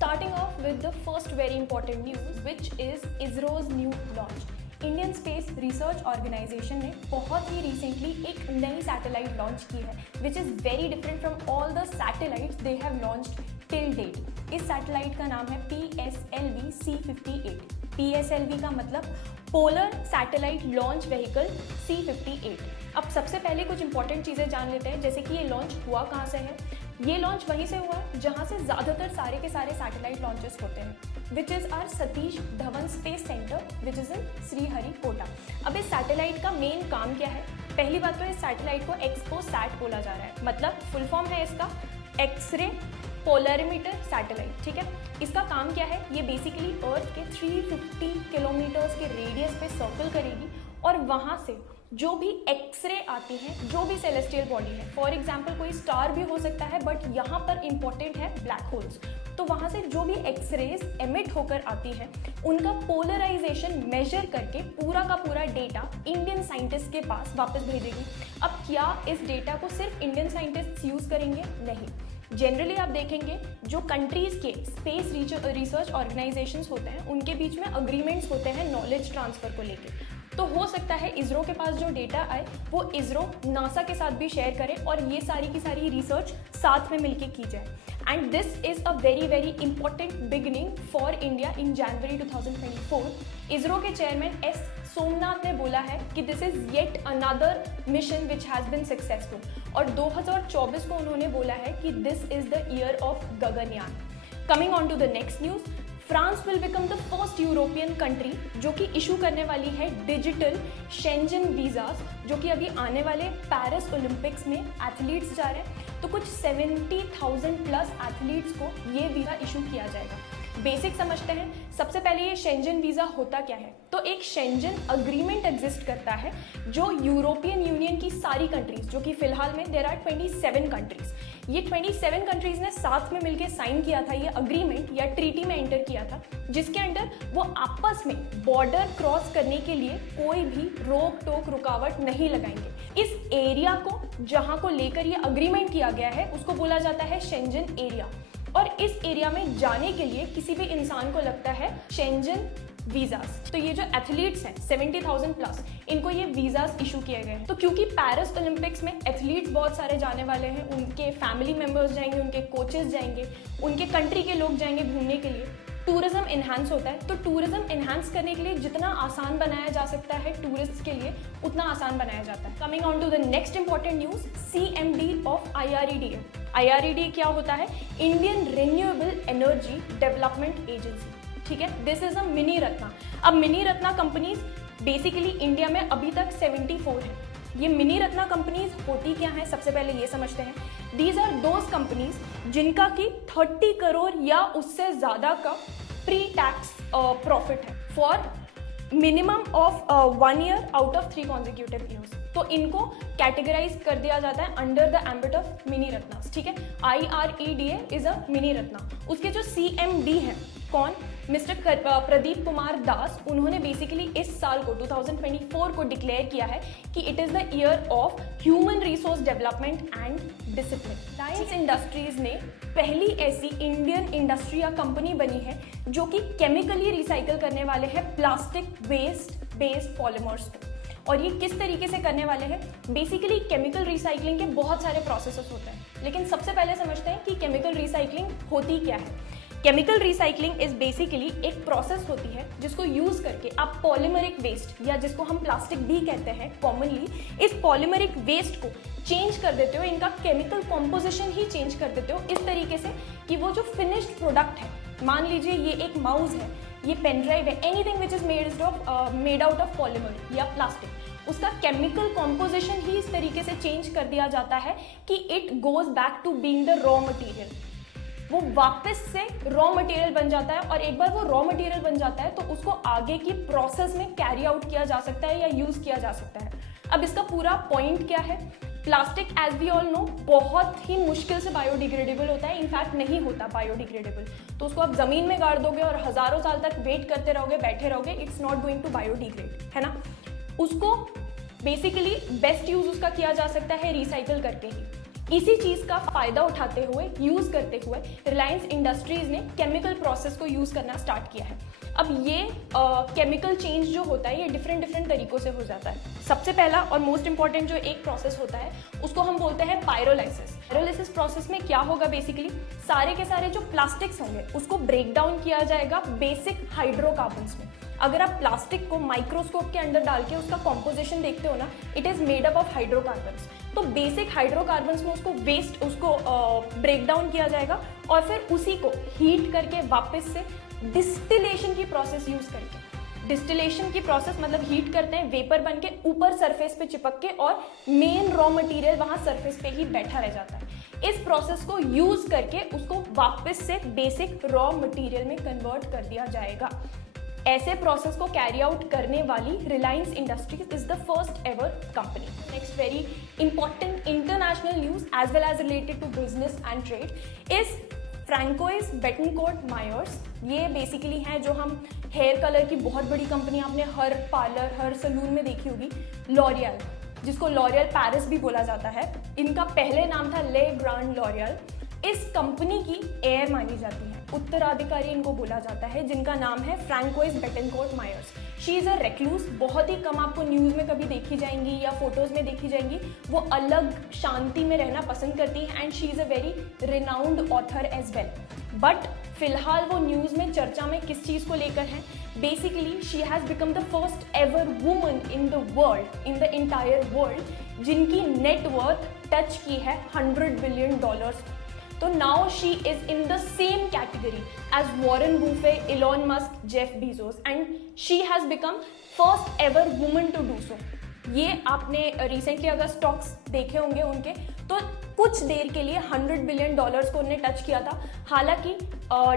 Starting off with the first very important news, which is ISRO's new launch. Indian space research organisation ने बहुत ही recently एक नई satellite launch की है, which is very different from all the satellites they have launched till date. इस satellite का नाम है PSLV C58। PSLV का मतलब polar satellite launch vehicle C58। अब सबसे पहले कुछ इंपॉर्टेंट चीज़ें जान लेते हैं, जैसे कि ये लॉन्च हुआ कहाँ से है। ये लॉन्च वहीं से हुआ जहाँ से ज़्यादातर सारे के सारे सैटेलाइट लॉन्चेस होते हैं, which is are Satish Dhawan space centre which is in Sriharikota. अब इस सैटेलाइट का मेन काम क्या है? पहली बात तो इस सैटेलाइट को एक्सपोसैट बोला जा रहा है, मतलब फुल फॉर्म है इसका एक्सरे पोलरीमीटर सैटेलाइट। ठीक है, इसका काम क्या है? ये बेसिकली अर्थ के 350 किलोमीटर्स के रेडियस पे सर्कल करेगी और वहाँ से जो भी एक्सरे आती हैं, जो भी सेलेस्टियल बॉडी है, फॉर एग्जाम्पल कोई स्टार भी हो सकता है, बट यहाँ पर इंपॉर्टेंट है ब्लैक होल्स, तो वहाँ से जो भी एक्सरेज एमिट होकर आती है उनका पोलराइजेशन मेजर करके पूरा का पूरा डेटा इंडियन साइंटिस्ट के पास वापस भेजेगी। अब क्या इस डेटा को सिर्फ इंडियन साइंटिस्ट यूज़ करेंगे? नहीं, जनरली आप देखेंगे जो कंट्रीज़ के स्पेस रिसर्च ऑर्गेनाइजेशंस होते हैं उनके बीच में अग्रीमेंट्स होते हैं नॉलेज ट्रांसफ़र को लेकर। तो हो सकता है इसरो के पास जो डेटा आए वो इसरो नासा के साथ भी शेयर करे और ये सारी की सारी रिसर्च साथ में मिलके की जाए। And this is a very very important beginning for India in January 2024। ISRO के चेयरमैन एस सोमनाथ ने बोला है कि this is yet another mission which has been successful, और 2024 को उन्होंने बोला है कि this is the year of Gaganyaan. Coming on to the next news, France will become the first European country जो कि इशू करने वाली है डिजिटल शेंजन वीज़ास, जो कि अभी आने वाले पेरिस ओलंपिक्स में एथलीट्स जा रहे हैं, तो कुछ 70,000 प्लस एथलीट्स को ये वीज़ा इशू किया जाएगा। बेसिक समझते हैं। सबसे पहले ये शेंजन वीज़ा होता क्या है? तो एक शेंजन अग्रीमेंट एग्जिस्ट करता है जो यूरोपियन यूनियन की सारी कंट्रीज, जो कि फिलहाल में देयर आर 27 कंट्रीज, ये 27 कंट्रीज ने साथ में मिलकर साइन किया था, ये अग्रीमेंट या ट्रीटी में एंटर किया था, जिसके अंडर वो आपस में बॉर्डर क्रॉस करने के लिए कोई भी रोक टोक रुकावट नहीं लगाएंगे। इस एरिया को जहाँ को लेकर ये अग्रीमेंट किया गया है उसको बोला जाता है शेंजन एरिया, और इस एरिया में जाने के लिए किसी भी इंसान को लगता है शेंजन वीज़ास। तो ये जो एथलीट्स हैं 70,000 प्लस, इनको ये वीज़ास इशू किए गए हैं। तो क्योंकि पेरिस ओलंपिक्स में एथलीट्स बहुत सारे जाने वाले हैं, उनके फैमिली मेम्बर्स जाएंगे, उनके कोचेस जाएंगे, उनके कंट्री के लोग जाएंगे घूमने के लिए, टूरिज्म इन्हांस होता है। तो टूरिज्म इन्हांस करने के लिए जितना आसान बनाया जा सकता है टूरिस्ट के लिए, उतना आसान बनाया जाता है। Coming on to the next important news, CMD of IREDA। IREDA क्या होता है? Indian renewable energy development agency. ठीक है, this is a mini Ratna. अब mini Ratna companies basically India में अभी तक 74 है। ये मिनी रत्ना कंपनीज होती क्या हैं? सबसे पहले ये समझते हैं। दीज आर दोज कंपनीज जिनका कि 30 करोड़ या उससे ज़्यादा का प्री टैक्स प्रॉफिट है for minimum of 1 year out of 3 consecutive years. तो इनको कैटेगराइज कर दिया जाता है under the ambit of mini Ratna. ठीक है, IREDA is a mini Ratna. उसके जो CMD हैं, कौन? मिस्टर प्रदीप कुमार दास, उन्होंने बेसिकली इस साल को 2024 को डिक्लेयर किया है कि it is the year of human resource development and discipline. Reliance industries ने पहली ऐसी इंडियन इंडस्ट्री या कंपनी बनी है जो कि केमिकली रिसाइकल करने वाले हैं प्लास्टिक वेस्ट बेस्ड पॉलीमर्स को। और ये किस तरीके से करने वाले हैं? बेसिकली केमिकल रिसाइकलिंग के बहुत सारे प्रोसेसेस होते हैं, लेकिन सबसे पहले समझते हैं कि केमिकल रिसाइकलिंग होती क्या है। केमिकल रिसाइकलिंग इज बेसिकली एक प्रोसेस होती है जिसको यूज करके आप पॉलीमरिक वेस्ट, या जिसको हम प्लास्टिक भी कहते हैं कॉमनली, इस पॉलीमरिक वेस्ट को चेंज कर देते हो, इनका केमिकल कॉम्पोजिशन ही चेंज कर देते हो इस तरीके से कि वो जो फिनिश्ड प्रोडक्ट है, मान लीजिए ये एक माउस है, ये पेन ड्राइव है, anything which is made out of polymer या प्लास्टिक, उसका केमिकल कॉम्पोजिशन ही इस तरीके से चेंज कर दिया जाता है कि it goes back to being the raw material. वो वापस से रॉ मटेरियल बन जाता है, और एक बार वो रॉ मटेरियल बन जाता है तो उसको आगे की प्रोसेस में कैरी आउट किया जा सकता है या यूज़ किया जा सकता है। अब इसका पूरा पॉइंट क्या है? Plastic as we all know बहुत ही मुश्किल से बायोडिग्रेडेबल होता है, इनफैक्ट नहीं होता बायोडिग्रेडेबल। तो उसको आप ज़मीन में गाड़ दोगे और हज़ारों साल तक वेट करते रहोगे, बैठे रहोगे, it's not going to biodegrade, है ना। उसको बेसिकली बेस्ट यूज़ उसका किया जा सकता है रिसाइकल करके ही। इसी चीज का फायदा उठाते हुए, यूज करते हुए रिलायंस इंडस्ट्रीज ने केमिकल प्रोसेस को यूज करना स्टार्ट किया है। अब ये केमिकल चेंज जो होता है ये डिफरेंट तरीकों से हो जाता है। सबसे पहला और मोस्ट इंपॉर्टेंट जो एक प्रोसेस होता है उसको हम बोलते हैं पायरोलाइसिस। पायरोलाइसिस प्रोसेस में क्या होगा, बेसिकली सारे के सारे जो प्लास्टिक्स होंगे उसको ब्रेक डाउन किया जाएगा बेसिक हाइड्रोकार्बन्स में। अगर आप प्लास्टिक को माइक्रोस्कोप के अंदर डाल के उसका कॉम्पोजिशन देखते हो ना, it is made up of hydrocarbons. तो बेसिक हाइड्रोकार्बन्स में उसको ब्रेक डाउन किया जाएगा और फिर उसी को हीट करके वापस से डिस्टिलेशन की प्रोसेस यूज करके, डिस्टिलेशन की प्रोसेस मतलब हीट करते हैं, वेपर बन के ऊपर सरफेस पे चिपक के और मेन रॉ मटेरियल वहां सरफेस पे ही बैठा रह जाता है। इस प्रोसेस को यूज करके उसको वापस से बेसिक रॉ मटेरियल में कन्वर्ट कर दिया जाएगा। ऐसे प्रोसेस को कैरी आउट करने वाली Reliance industries is the first ever company. Next very important international news as well as related to business and trade is Francoise Bettencourt Meyers. ये बेसिकली हैं जो हम हेयर कलर की बहुत बड़ी कंपनी आपने हर पार्लर हर सलून में देखी होगी। लॉरियल, जिसको लॉरियल पेरिस भी बोला जाता है, इनका पहले नाम था ले ग्रांड लॉरियल। इस कंपनी की हेयर मानी जाती है, उत्तराधिकारी इनको बोला जाता है, जिनका नाम है Francoise Bettencourt Meyers. She is a recluse, बहुत ही कम आपको न्यूज़ में कभी देखी जाएंगी या फोटोज़ में देखी जाएंगी। वो अलग शांति में रहना पसंद करती हैं and she is a very renowned author as well. But फिलहाल वो न्यूज़ में चर्चा में किस चीज़ को लेकर हैं? Basically she has become the first ever woman in the world, in the entire world, जिनकी नेट वर्थ टच की है $100 बिलियन। तो now she is in the same category as Warren Buffett, Elon Musk, Jeff Bezos and she has become first ever woman to do so. ये आपने recently अगर stocks देखे होंगे उनके, तो कुछ देर के लिए $100 बिलियन को उन्होंने टच किया था। हालांकि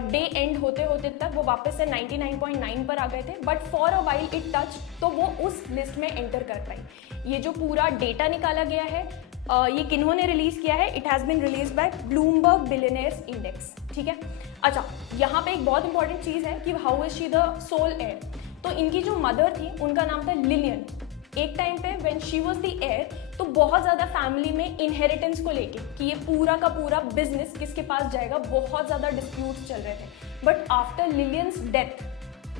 डे एंड होते होते तक वो वापस से 99.9 पर आ गए थे, but for a while it touch, तो वो उस लिस्ट में एंटर कर पाई। ये जो पूरा डेटा निकाला गया है ये किन्होंने रिलीज किया है? It has been release by Bloomberg billionaires index. ठीक है, अच्छा यहाँ पे एक बहुत इंपॉर्टेंट चीज है कि how is she the sole heir. तो इनकी जो मदर थी उनका नाम था लिलियन। एक टाइम पे when she was the heir, तो बहुत ज़्यादा फैमिली में इनहेरिटेंस को लेके कि ये पूरा का पूरा बिजनेस किसके पास जाएगा, बहुत ज़्यादा डिस्प्यूट्स चल रहे थे। बट आफ्टर लिलियंस डेथ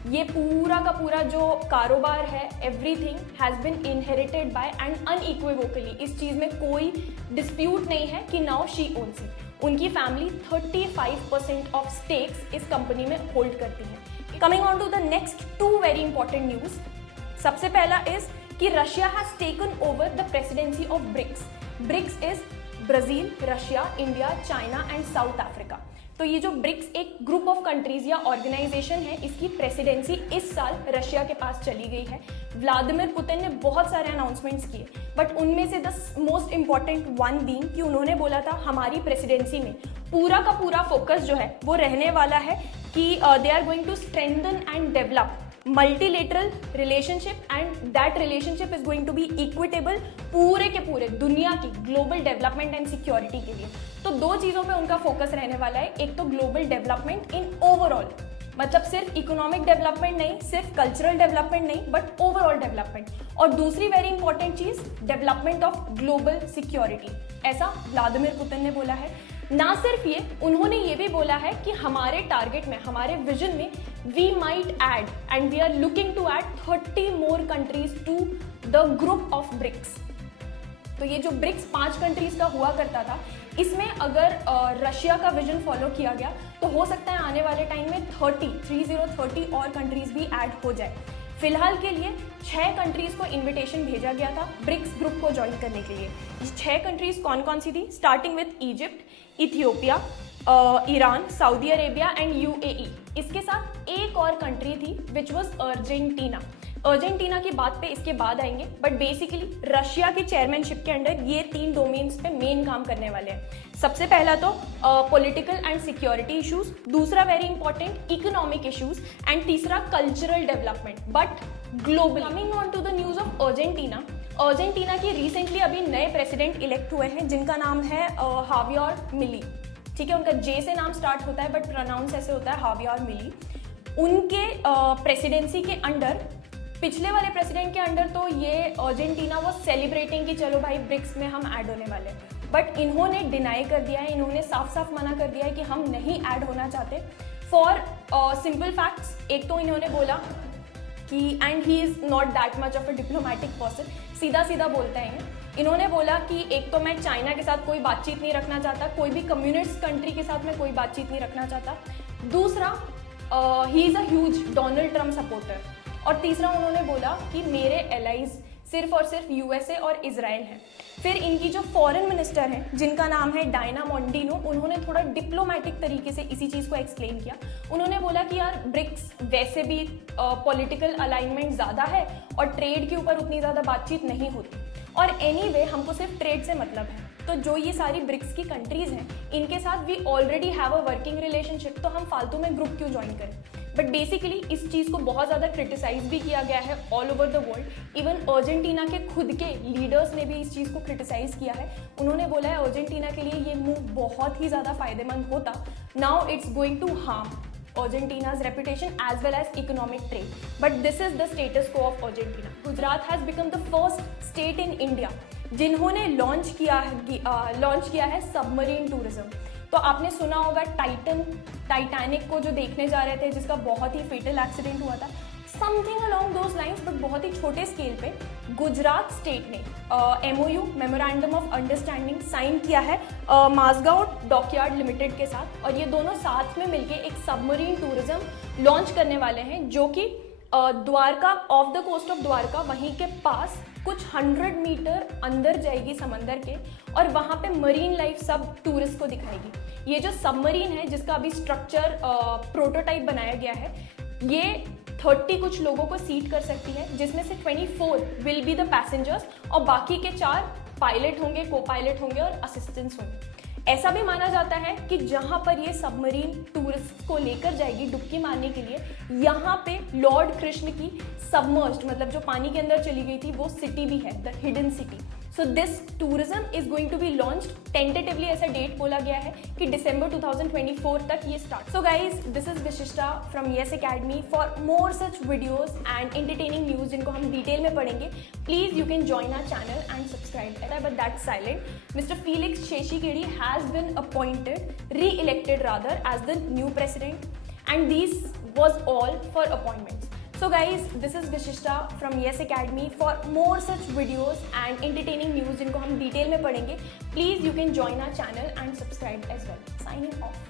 ये पूरा का पूरा जो कारोबार है, everything has been inherited by and unequivocally, इस चीज़ में कोई डिस्प्यूट नहीं है कि नाउ शी ओन्स इट। उनकी फैमिली 35% ऑफ स्टेक्स इस कंपनी में होल्ड करती है। Coming on to the next two very important news. सबसे पहला इज कि Russia has taken over the presidency of BRICS. BRICS is Brazil, Russia, India, China and South Africa. तो ये जो ब्रिक्स एक ग्रुप ऑफ कंट्रीज या organisation है, इसकी प्रेसिडेंसी इस साल रशिया के पास चली गई है। व्लादिमीर पुतिन ने बहुत सारे अनाउंसमेंट्स किए, बट उनमें से the most important one being कि उन्होंने बोला था हमारी प्रेसिडेंसी में पूरा का पूरा फोकस जो है वो रहने वाला है कि they are going to strengthen and develop multilateral relationship and that relationship is going to be equitable पूरे के पूरे दुनिया की ग्लोबल डेवलपमेंट एंड सिक्योरिटी के लिए। तो दो चीज़ों पे उनका फोकस रहने वाला है, एक तो ग्लोबल डेवलपमेंट इन ओवरऑल, मतलब सिर्फ इकोनॉमिक डेवलपमेंट नहीं, सिर्फ कल्चरल डेवलपमेंट नहीं, बट ओवरऑल डेवलपमेंट, और दूसरी very important cheese development of global security, ऐसा व्लादिमीर पुतिन ने बोला है। ना सिर्फ ये, उन्होंने ये भी बोला है कि हमारे टारगेट में, हमारे विजन में we might add and we are looking to add 30 more countries to the group of BRICS. तो ये जो ब्रिक्स 5 कंट्रीज का हुआ करता था, इसमें अगर रशिया का विजन फॉलो किया गया तो हो सकता है आने वाले टाइम में 30 और कंट्रीज भी ऐड हो जाए। फिलहाल के लिए 6 कंट्रीज को इनविटेशन भेजा गया था ब्रिक्स ग्रुप को ज्वाइन करने के लिए। ये 6 कंट्रीज कौन कौन सी थी? Starting with Egypt, Ethiopia, Iran, Saudi Arabia and UAE. इसके साथ एक और कंट्री थी विच वॉज अर्जेंटीना। अर्जेंटीना की बात पे इसके बाद आएंगे, बट बेसिकली रशिया की चेयरमैनशिप के अंडर ये 3 डोमेन्स पे मेन काम करने वाले हैं। सबसे पहला तो पॉलिटिकल एंड सिक्योरिटी इश्यूज, दूसरा very important economic issues and तीसरा cultural development, but global. Coming on to the news of Argentina. Argentina की रिसेंटली अभी नए प्रेसिडेंट इलेक्ट हुए हैं जिनका नाम है हावियर मिली। ठीक है, उनका जे से नाम स्टार्ट होता है बट प्रोनाउंस ऐसे होता है हावियर मिली। उनके प्रेसिडेंसी के अंडर, पिछले वाले प्रेसिडेंट के अंडर तो ये अर्जेंटीना वो सेलिब्रेटिंग कि चलो भाई ब्रिक्स में हम ऐड होने वाले हैं, बट इन्होंने डिनाई कर दिया है, इन्होंने साफ साफ मना कर दिया है कि हम नहीं ऐड होना चाहते फॉर सिंपल फैक्ट्स। एक तो इन्होंने बोला कि and he is not that much of a diplomatic person, सीधा सीधा बोलते हैं। इन्होंने बोला कि एक तो मैं चाइना के साथ कोई बातचीत नहीं रखना चाहता, कोई भी कम्युनिस्ट कंट्री के साथ मैं कोई बातचीत नहीं रखना चाहता। दूसरा, he is a huge Donald Trump supporter. और तीसरा उन्होंने बोला कि मेरे एलाइज सिर्फ और सिर्फ यूएसए और इजराइल हैं। फिर इनकी जो फॉरेन मिनिस्टर हैं जिनका नाम है डायना मोंडिनो, उन्होंने थोड़ा डिप्लोमेटिक तरीके से इसी चीज़ को एक्सप्लेन किया। उन्होंने बोला कि यार ब्रिक्स वैसे भी पॉलिटिकल अलाइनमेंट ज़्यादा है और ट्रेड के ऊपर उतनी ज़्यादा बातचीत नहीं होती, और एनीवे हमको सिर्फ ट्रेड से मतलब है। तो जो ये सारी ब्रिक्स की कंट्रीज़ हैं इनके साथ we already have a working relationship, तो हम फालतू में ग्रुप क्यों ज्वाइन करें। बट बेसिकली इस चीज़ को बहुत ज़्यादा क्रिटिसाइज भी किया गया है all over the world. Even Argentina के खुद के लीडर्स ने भी इस चीज़ को क्रिटिसाइज किया है। उन्होंने बोला है अर्जेंटीना के लिए ये मूव बहुत ही ज़्यादा फायदेमंद होता। Now it's going to harm Argentina's reputation as well as economic trade. But this is the status quo of Argentina. Gujarat has become the first state in India जिन्होंने लॉन्च किया है सबमरीन टूरिज्म। तो आपने सुना होगा Titanic को जो देखने जा रहे थे जिसका बहुत ही फेटल एक्सीडेंट हुआ था, something along those lines, but बहुत ही छोटे स्केल पे गुजरात स्टेट ने MOU memorandum of understanding sign किया है माजगांव डॉकयार्ड लिमिटेड के साथ, और ये दोनों साथ में मिलके एक सबमरीन टूरिज्म लॉन्च करने वाले हैं जो कि Dwarka, off the coast of Dwarka, वहीं के पास कुछ 100 मीटर अंदर जाएगी समंदर के, और वहाँ पे मरीन लाइफ सब टूरिस्ट को दिखाएगी। ये जो सबमरीन है जिसका अभी स्ट्रक्चर प्रोटोटाइप बनाया गया है, ये 30 कुछ लोगों को सीट कर सकती है, जिसमें से 24 विल बी द पैसेंजर्स और बाकी के 4 पायलट होंगे, को पायलट होंगे और असिस्टेंट्स होंगे। ऐसा भी माना जाता है कि जहाँ पर ये सबमरीन टूरिस्ट को लेकर जाएगी डुबकी मारने के लिए, यहाँ पे लॉर्ड कृष्ण की सबमर्ज्ड, मतलब जो पानी के अंदर चली गई थी, वो सिटी भी है, the hidden city. So this tourism is going to be launched tentatively, ऐसा डेट बोला गया है कि दिसंबर 2024 तक ये start. So guys, this is Vishishta from Yes academy. For more such videos and entertaining news जिनको हम डिटेल में पढ़ेंगे, please you can join our channel and subscribe. But that's silent, mister Felix Tshisekedi has been appointed, re-elected rather, as the new president, and these was all for appointments. So guys, this is Vishishta from Yes Academy. For more such videos and entertaining news जिनको हम detail में पढ़ेंगे, please you can join our channel and subscribe as well. Signing off.